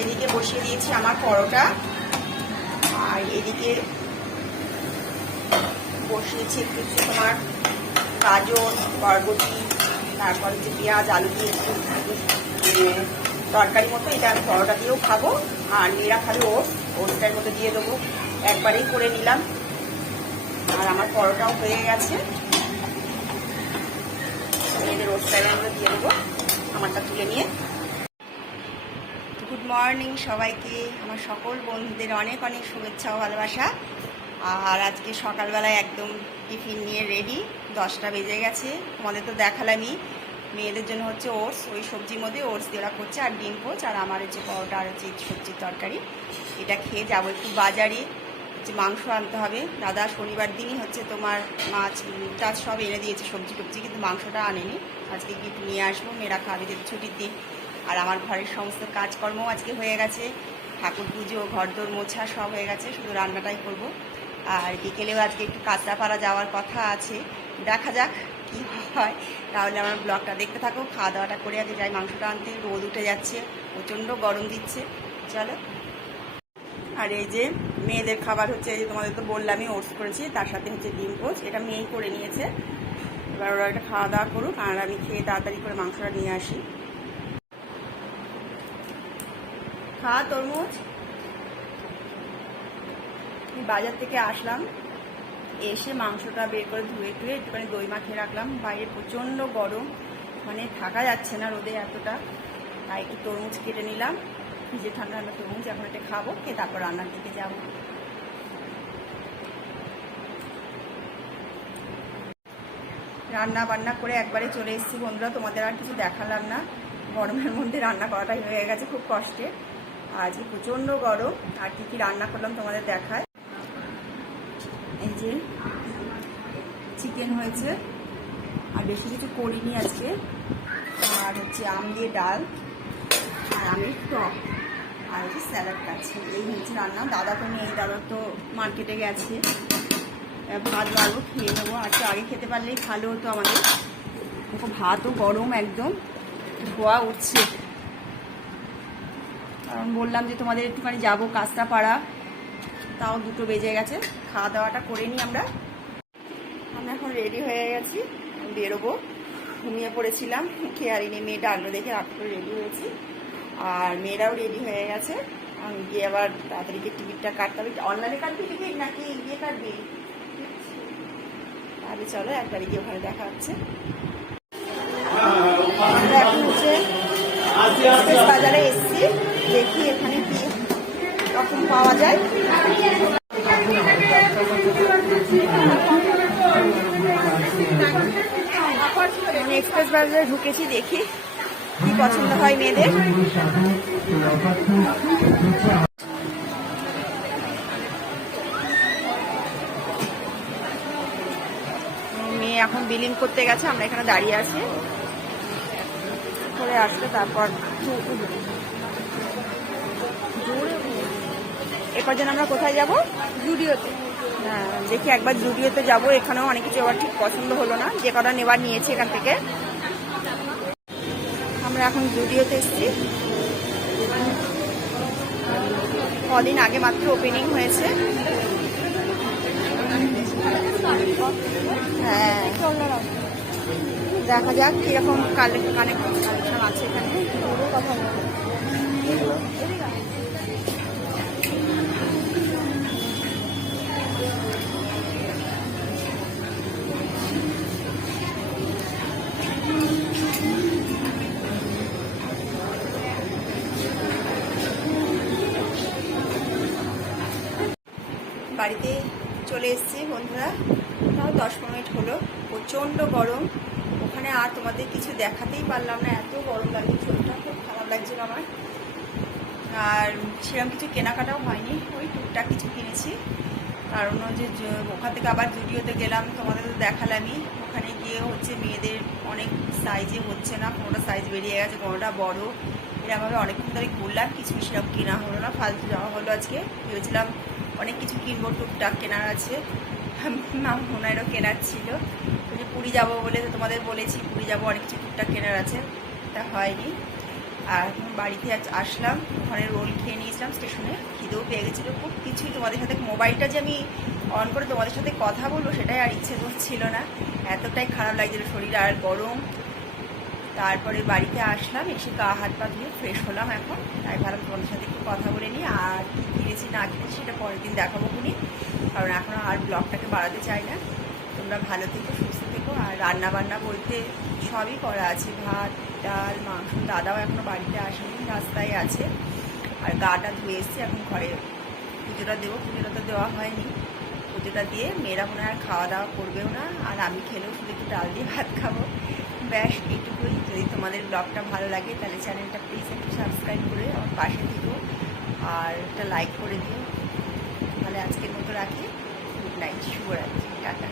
এদিকে বসিয়ে দিয়েছি আমার পরোটা, আর এদিকে বসিয়েছি একটু তোমার গাজর, বরবটি, তারপর হচ্ছে পেঁয়াজ, আলু দিয়ে একটু তরকারি মতো। এটা আমি পরোটা দিয়েও খাবো, আর মেয়েরা খাবে ওটসটার মধ্যে দিয়ে দেবো। একবারেই করে নিলাম। আর আমার পরোটাও হয়ে গেছে, মেয়েদের ওটসটার মধ্যে দিয়ে দেবো। আমারটা তুলে নিয়ে গুড মর্নিং সবাইকে, আমার সকল বন্ধুদের অনেক অনেক শুভেচ্ছা ও ভালোবাসা। আর আজকে সকালবেলায় একদম টিফিন নিয়ে রেডি, 10টা বেজে গেছে। তোমাদের তো দেখালামই। মেয়েদের জন্য হচ্ছে ওটস, ওই সবজির মধ্যে ওটস দেওয়া করছে, আর ডিম পোচ, আর আমার হচ্ছে পরোটা, আর হচ্ছে সবজির তরকারি। এটা খেয়ে যাবো একটু বাজারে, হচ্ছে মাংস আনতে হবে। দাদা শনিবার দিনই হচ্ছে তোমার মাছ টাছ সব এনে দিয়েছে, সবজি টবজি, কিন্তু মাংসটা আনেনি। আজকে গিয়ে নিয়ে আসবো, মেয়েরা খাবে, যেহেতু ছুটির দিন। আর আমার ঘরের সমস্ত কাজকর্মও আজকে হয়ে গেছে, ঠাকুর পুজো, ঘরদোর মোছা সব হয়ে গেছে, শুধু রান্নাটাই করব। আর বিকেলেও আজকে একটু কাঁচরাপাড়া যাওয়ার কথা আছে, দেখা যাক কি হয়। তাহলে আমার ব্লগটা দেখতে থাকো। খাওয়া দাওয়াটা করে আগে যাই মাংসটা আনতে, রোদ উঠে যাচ্ছে, প্রচণ্ড গরম দিচ্ছে। চলো। আর এই যে মেয়েদের খাবার হচ্ছে, এই যে তোমাদের তো বললামই ওটস করেছি, তার সাথে হচ্ছে ডিম পোচ, এটা মেয়েই করে নিয়েছে। এবার ওরা এটা খাওয়া দাওয়া করুক, আর আমি খেয়ে তাড়াতাড়ি করে মাংসটা নিয়ে আসি। খা তরমুজ। বাজার থেকে আসলাম, এসে মাংসটা বের করে ধুয়ে টুয়ে একটুখানি দই মাখিয়ে রাখলাম। বাইরে প্রচণ্ড গরম, মানে থাকা যাচ্ছে না রোদে এতটা। তাই একটু তরমুজ কেটে নিলাম, ভিজে ঠান্ডা ঠান্ডা তরমুজ। এখন এটা খাবো, খেয়ে তারপর রান্নার দিকে যাবো। রান্না বান্না করে একবারে চলে এসেছি বন্ধুরা, তোমাদের আর কিছু দেখালাম না। গরমের মধ্যে রান্না করাটাই হয়ে গেছে খুব কষ্টে। আজকে প্রচণ্ড গরম। আর কি কি রান্না করলাম তোমাদের দেখায়। এই যে চিকেন হয়েছে, আর বেশি কিছু করিনি আজকে। আর হচ্ছে আম দিয়ে ডাল, আর আমের টক, আর হচ্ছে স্যালাড কাছে। এই হচ্ছে রান্না। দাদা তো নেই, দাদা তো মার্কেটে গেছে। ভাত বাড়বো, খেয়ে নেবো। আজকে আগে খেতে পারলেই ভালো হতো আমাদের। দেখো ভাতও গরম, একদম ধোয়া উঠছে। কারণ বললাম যে তোমাদের একটুখানি যাবো কাঁচরাপাড়া, তাও 2টো বেজে গেছে। খাওয়া দাওয়াটা করে নিই আমরা এখন রেডি হয়ে গেছি, বেরোবো। ঘুমিয়ে পড়েছিলাম, খেয়ারিনি, মেয়েটা আনলো দেখে রাত করে রেডি হয়েছি। আর মেয়েরাও রেডি হয়ে গেছে। আমি গিয়ে আবার তাড়াতাড়ি টিকিটটা কাটতে হবে। অনলাইনে কাটবি টিকিট নাকি গিয়ে কাটবি? তাহলে চলো একবারে গিয়ে ওখানে দেখা হচ্ছে। আমরা এখন হচ্ছে বাজারে এসছি, দেখি এখানে কি রকম পাওয়া যায়। এক্সপ্রেস বাজারে ঢুকেছি, দেখি কি পছন্দ হয় মেয়েদের। মেয়ে এখন বিলিং করতে গেছে, আমরা এখানে দাঁড়িয়ে আছি। করে আসলে তারপর এরপর যেন আমরা কোথায় যাব? জুডিওতে। হ্যাঁ, দেখি একবার জুডিওতে যাব। এখানেও অনেক কিছু আবার ঠিক পছন্দ হলো না, যে কটা নেবার নিয়েছি এখান থেকে। আমরা এখন জুডিওতে এসেছি, কদিন আগে মাত্র ওপেনিং হয়েছে। হ্যাঁ, দেখা যাক কিরকম কালেকশন আছে এখানে। কথা বাড়িতে চলে এসেছি বন্ধুরা, তাও 10-15 মিনিট হলো। প্রচণ্ড গরম ওখানে, আর তোমাদের কিছু দেখাতেই পারলাম না, এত গরম লাগছে। শরীরটা খুব খারাপ লাগছিল আমার। আর সেরকম কিছু কেনাকাটাও হয়নি, ওই টুকটাক কিছু কিনেছি। কারণ যে ওখান থেকে আবার জুডিওতে গেলাম, তোমাদের তো দেখালামই। ওখানে গিয়ে হচ্ছে মেয়েদের অনেক সাইজে হচ্ছে না, কোনোটা সাইজ বেরিয়ে গেছে, কোনোটা বড়। এরকমভাবে অনেকক্ষণ ধরে ঘুরলাম, কিছু সেরকম কেনা হলো না, ফালতু যাওয়া হলো। আজকে ভেবেছিলাম অনেক কিছু কিনবো, টুকটাক কেনার আছে, ওনারও কেনার ছিল। পুরী যাবো বলে তো তোমাদের বলেছি, পুরী যাবো, অনেক কিছু টুকটাক কেনার আছে, তা হয়নি। আর এখন বাড়িতে আসলাম, ওখানে রোল খেয়ে নিয়েছিলাম স্টেশনে, খিদেও পেয়ে গেছিলো খুব। কিছুই তোমাদের সাথে মোবাইলটা যে আমি অন করে তোমাদের সাথে কথা বলবো সেটাই আর ইচ্ছে করছিল না, এতটাই খারাপ লাগছিল শরীর আর গরম। তারপরে বাড়িতে আসলাম, এসে গা হাত পা ধুয়ে ফ্রেশ হলাম এখন। তাই ভাবলাম তোমাদের সাথে একটু কথা বলে নিই, আর কী কিনেছি না কিনেছি সেটা পরের দিন দেখাবো খুনি, কারণ এখন আর ব্লগটাকে বাড়াতে চাই না। তোমরা ভালো থেকো, সুস্থ থেকো। আর রান্না বান্না বলতে সবই করা আছে, ভাত ডাল মাংস। দাদাও এখনও বাড়িতে আসেনি, রাস্তায় আছে। আর গাটা ধুয়ে এসছি, এখন ঘরে পুজোটা দেবো, পুজোটা তো দেওয়া হয়নি। পুজোটা দিয়ে মেয়েরা মনে হয় আর খাওয়া দাওয়া করবেও না, আর আমি খেলেও শুধু একটু ডাল দিয়ে ভাত খাবো, ব্যাস এইটুকুই। যদি তোমাদের ব্লগটা ভালো লাগে তাহলে চ্যানেলটা প্লিজ একটু সাবস্ক্রাইব করে আমার পাশে থেকো, আর একটা লাইক করে দিও। তাহলে আজকের মতো রাখি, গুড নাইট, শুভরাত্রি, টাটা।